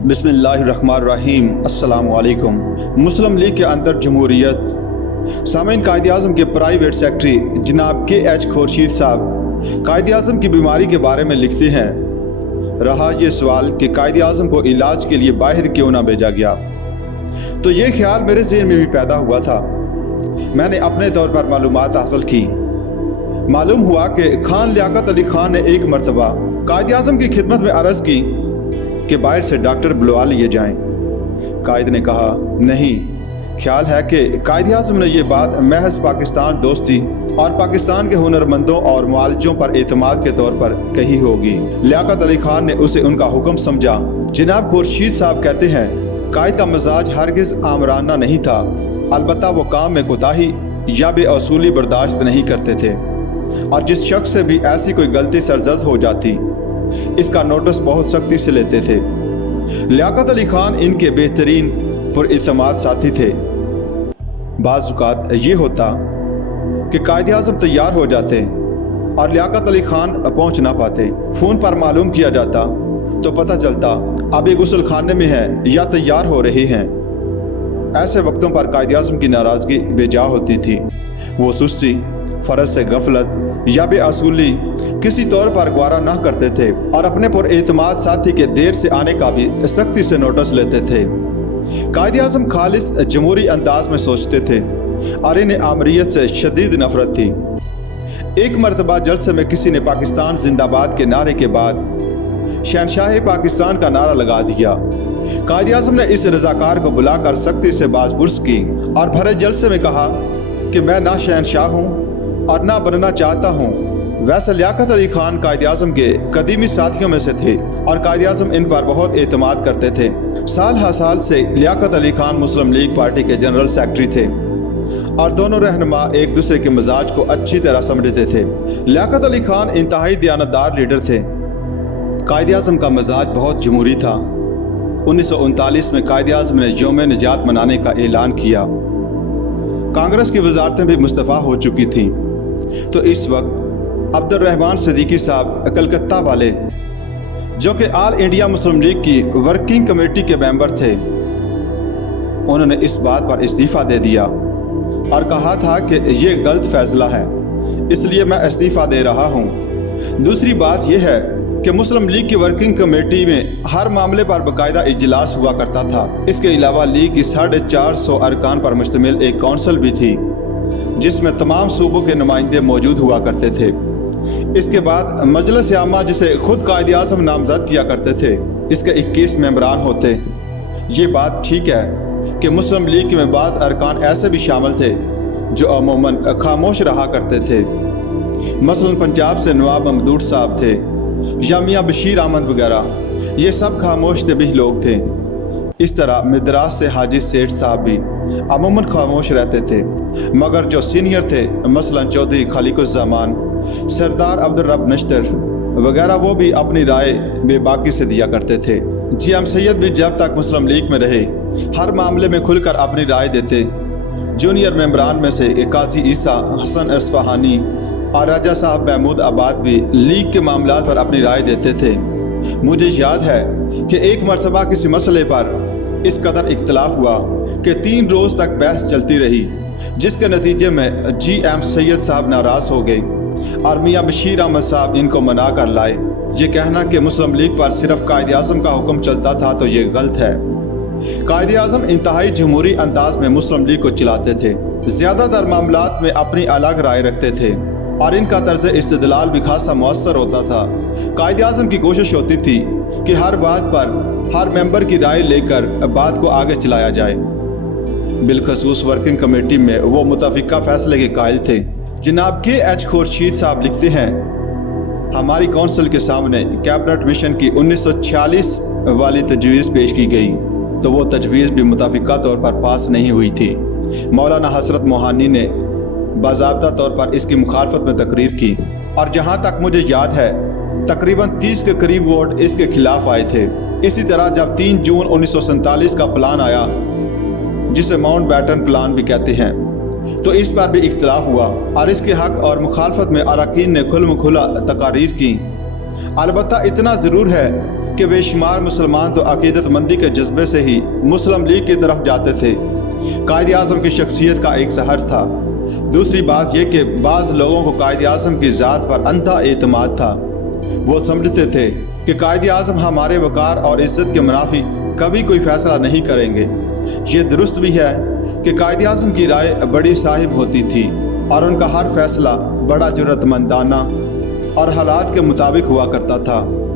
बिस्मिल्लाहिर्रहमानिर्रहीम। अस्सलामु अलैकुम। मुस्लिम लीग के अंदर जमहूरियत। सामीन, कायद-ए-आज़म के प्राइवेट सेक्रेटरी जनाब के.एच. खुर्शीद साहब कायद-ए-आज़म की बीमारी के बारे में लिखते हैं, रहा ये सवाल कि कायद-ए-आज़म को इलाज के लिए बाहर क्यों ना भेजा गया, तो ये ख्याल मेरे ज़हन में भी पैदा हुआ था। मैंने अपने तौर पर मालूमात हासिल की। मालूम हुआ कि खान लियाकत अली खान ने एक मरतबा कायद-ए-आज़म की खिदमत में अर्ज़ की कि बाहर से डॉक्टर बुलवा लिए जाएं। कायद ने कहा, नहीं, ख्याल है कि कायद-ए-आज़म ने यह बात महज पाकिस्तान दोस्ती और पाकिस्तान के हुनरमंदों और मुआलजों पर एतमाद के तौर पर कही होगी। लियाकत अली खान ने उसे उनका हुक्म समझा। जनाब खुर्शीद साहब कहते हैं, कायद का मिजाज हरगिज़ आमराना नहीं था, अलबत्ता वो काम में कोताही या बेअसूली बर्दाश्त नहीं करते थे, और जिस शख्स से भी ऐसी कोई गलती सरजद हो जाती इसका नोटिस बहुत सख्ती से लेते थे। लियाकत अली खान इनके बेहतरीन पुरइत्माद साथी थे। बाज़ औक़ात ये होता कि कायद-ए-आज़म तैयार हो जाते और लियाकत अली खान पहुंच ना पाते। फ़ोन पर मालूम किया जाता तो पता चलता अब ये गुस्ल खाने में है या तैयार हो रहे हैं। ऐसे वक्तों पर कायद-ए-आज़म की नाराज़गी बेजा होती थी। वो सुस्ती, फ़र्ज से गफलत या बेअसूली किसी तौर पर गवारा ना करते थे और अपने पुरएतमाद साथी के देर से आने का भी सख्ती से नोटिस लेते थे। कायद-ए-आज़म खालिस जमहूरी अंदाज में सोचते थे और इन्हें आमरीयत से शदीद नफरत थी। एक मरतबा जलसे में किसी ने पाकिस्तान जिंदाबाद के नारे के बाद शहनशाह पाकिस्तान का नारा लगा दिया। कायद-ए-आज़म ने इस रज़ाकार को बुलाकर सख्ती से बाज़पुरस की और भरे जलसे में कहा कि मैं ना शहनशाह हूँ और ना बनना चाहता हूँ। वैसे लियाकत अली खान कायद-ए-आज़म के कदीमी साथियों में से थे और कायद-ए-आज़म इन पर बहुत एतमाद करते थे। साल हर साल से लियाकत अली खान मुस्लिम लीग पार्टी के जनरल सेक्रेटरी थे और दोनों रहनुमा एक दूसरे के मिजाज को अच्छी तरह समझते थे। लियाकत अली खान इंतहाई दयानतदार लीडर थे। कायद-ए-आज़म का मिजाज बहुत जमहूरी था। 1939 में कायद-ए-आज़म ने यौम निजात मनाने का ऐलान किया। कांग्रेस की वजारतें भी मुस्तफ़ा हो चुकी थीं, तो इस वक्त अब्दुर्रहमान सिद्दीकी साहब कलकत्ता वाले, जो कि ऑल इंडिया मुस्लिम लीग की वर्किंग कमेटी के मेंबर थे, उन्होंने इस बात पर इस्तीफ़ा दे दिया और कहा था कि ये गलत फैसला है, इसलिए मैं इस्तीफ़ा दे रहा हूँ। दूसरी बात यह है कि मुस्लिम लीग की वर्किंग कमेटी में हर मामले पर बाकायदा इजलास हुआ करता था। इसके अलावा लीग की 450 अरकान पर मुश्तमिल एक कौंसिल भी थी, जिसमें तमाम सूबों के नुमाइंदे मौजूद हुआ करते थे। इसके बाद मजलिस आमा, जिसे खुद कायद-ए-आज़म नामजद किया करते थे, इसके 21 मेंबरान होते। ये बात ठीक है कि मुस्लिम लीग में बाज़ अरकान ऐसे भी शामिल थे जो अमूमन खामोश रहा करते थे। मसलन पंजाब से नवाब ममदूद साहब थे या मियाँ बशीर अहमद वगैरह, ये सब खामोश तबीह लोग थे। इस तरह मद्रास से हाजी सेठ साहब भी अमूमन खामोश रहते थे, मगर जो सीनियर थे मसलन चौधरी खालिकुज़्ज़मान, सरदार अब्दुर्रब नश्तर वगैरह, वो भी अपनी राय बेबाकी से दिया करते थे। जी.एम. सैयद भी जब तक मुस्लिम लीग में रहे हर मामले में खुलकर अपनी राय देते। जूनियर मेंबरान में से काजी ईसा, हसन अस्फ़हानी और राजा साहब महमूद आबाद भी लीग के मामलात पर अपनी राय देते थे। मुझे याद है कि एक मरतबा किसी मसले पर इस कदर इख्तलाफ हुआ कि 3 रोज़ तक बहस चलती रही, जिसके नतीजे में जी.एम. सैयद साहब नाराज़ हो गए और मियाँ बशीर अहमद साहब इनको मना कर लाए। ये कहना कि मुस्लिम लीग पर सिर्फ कायद-ए-आज़म का हुक्म चलता था तो ये गलत है। कायद-ए-आज़म इंतहाई जमहूरी अंदाज में मुस्लिम लीग को चलाते थे, ज़्यादातर मामलात में अपनी अलग राय रखते थे और इनका तर्ज इस्तेदलाल भी खासा मौसर होता था। कायद-ए-आज़म की कोशिश होती थी कि हर बात पर हर मेंबर की राय लेकर बात को आगे चलाया जाए। बिलखसूस वर्किंग कमेटी में वो मुतफ़िका फैसले के कायल थे। जनाब के.एच. खुर्शीद साहब लिखते हैं, हमारी कौंसिल के सामने कैबिनेट मिशन की 1946 वाली तजवीज़ पेश की गई, तो वो तजवीज़ भी मुतफ़िका तौर पर पास नहीं हुई थी। मौलाना हसरत मोहानी ने बाज़ाब्ता तौर पर इसकी मुखालफत में तकरीर की और जहाँ तक मुझे याद है तकरीबन 30 के करीब वोट इसके खिलाफ आए थे। इसी तरह जब 3 जून 1947 का प्लान आया, जिसे माउंट बैटन प्लान भी कहते हैं, तो इस पर भी इख्तलाफ हुआ और इसके हक और मुखालफत में अरकान ने खुला तकारीर की। अलबत्ता इतना ज़रूर है کہ بے شمار مسلمان تو عقیدت مندی کے جذبے سے ہی مسلم لیگ کی طرف جاتے تھے۔ قائد اعظم کی شخصیت کا ایک زہر تھا۔ دوسری بات یہ کہ بعض لوگوں کو قائد اعظم کی ذات پر انتہا اعتماد تھا۔ وہ سمجھتے تھے کہ قائد اعظم ہمارے وقار اور عزت کے منافی کبھی کوئی فیصلہ نہیں کریں گے۔ یہ درست بھی ہے کہ قائد اعظم کی رائے بڑی صاحب ہوتی تھی اور ان کا ہر فیصلہ بڑا جرأت مندانہ اور حالات کے مطابق ہوا کرتا تھا۔